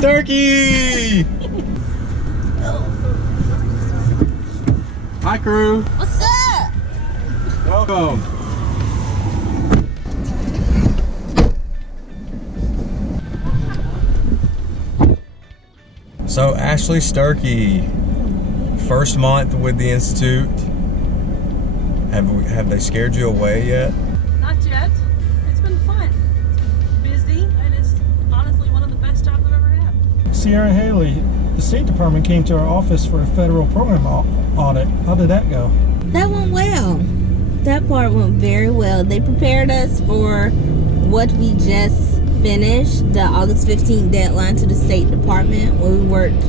Starkey! Hi, crew. What's up? Welcome. So, Ashley Starkey, first month with the Institute. Have they scared you away yet? Not yet. It's been fun. It's busy, and it's honestly one of the best jobs I've ever had. Sierra and Haley, the State Department came to our office for a federal program audit. How did that go? That went well. That part went very well. They prepared us for what we just finished, the August 15th deadline to the State Department, where we worked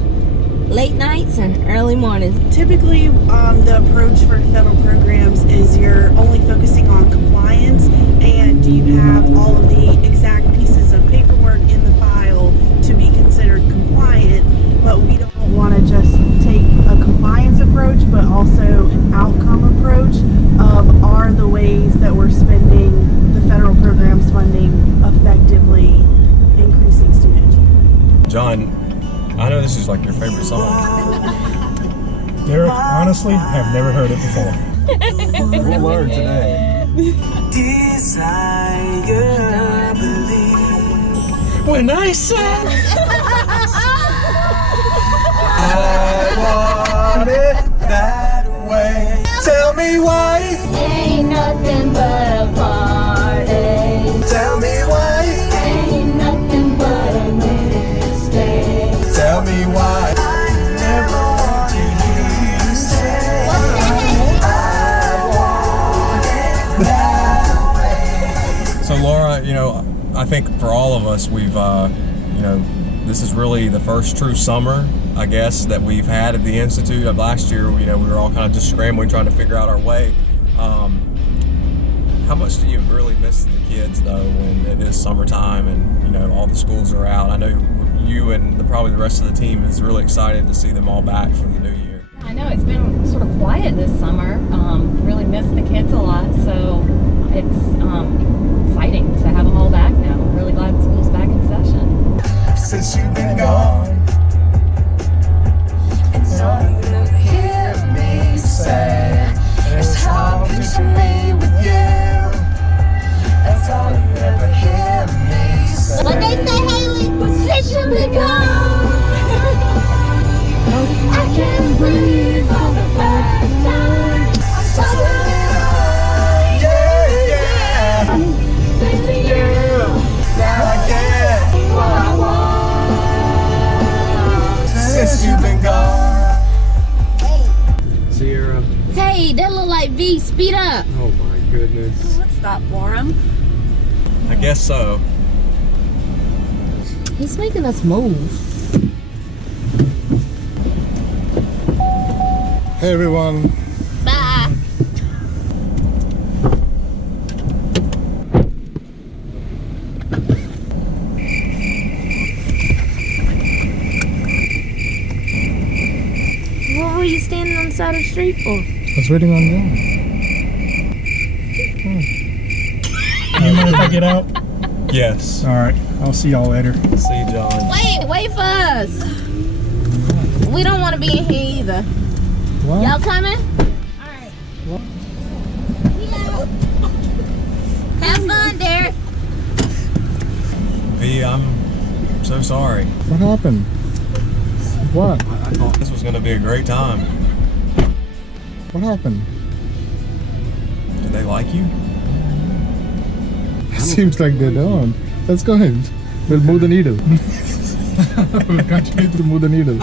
late nights and early mornings. Typically, the approach for federal programs is you're only focusing on compliance, and you have all of the exact pieces of paperwork in the file to be considered compliant. But we don't want to just take a compliance approach, but also an outcome approach of are the ways that we're spending the federal programs funding effectively increasing student achievement. John, I know this is like your favorite song. Derek, honestly, I've never heard it before. We'll learn today. Desire, believe. When I said I want it that way, tell me why. Ain't nothing but a party. Tell me why. Ain't nothing but a mistake. Tell me why. I never want to hear you say I want it that way. So Laura, I think for all of us, we've, this is really the first true summer, I guess, that we've had at the Institute. Of last year, we were all kind of just scrambling, trying to figure out our way. How much do you really miss the kids, though, when it is summertime and, all the schools are out? I know you and probably the rest of the team is really excited to see them all back for the new year. I know it's been sort of quiet this summer. Really missed the kids a lot, so it's exciting to have them all back now. I'm really glad school's back in session. Since you've been gone, it's all you hear me say. It's hard to me with you. That's all you ever hear me say. What they say, Haley? Position to go. I can't breathe for the first time. I'm so yeah. Missing you. Now I get what I want. Since you've been gone. Sierra. Hey, that look like V. Speed up. Oh my goodness. Let's stop for him. I guess so. He's making us move. Hey, everyone. Bye. What were you standing on the side of the street for? I was waiting on you. You mind if I get out? Yes. All right. I'll see y'all later. See you, John. Wait for us. We don't want to be in here either. What? Y'all coming? Alright. What? Yeah. Have fun, Derek. V, I'm so sorry. What happened? What? I thought this was going to be a great time. What happened? Do they like you? Seems like they don't. Let's go ahead. We'll move the needle. We'll continue to move the needle.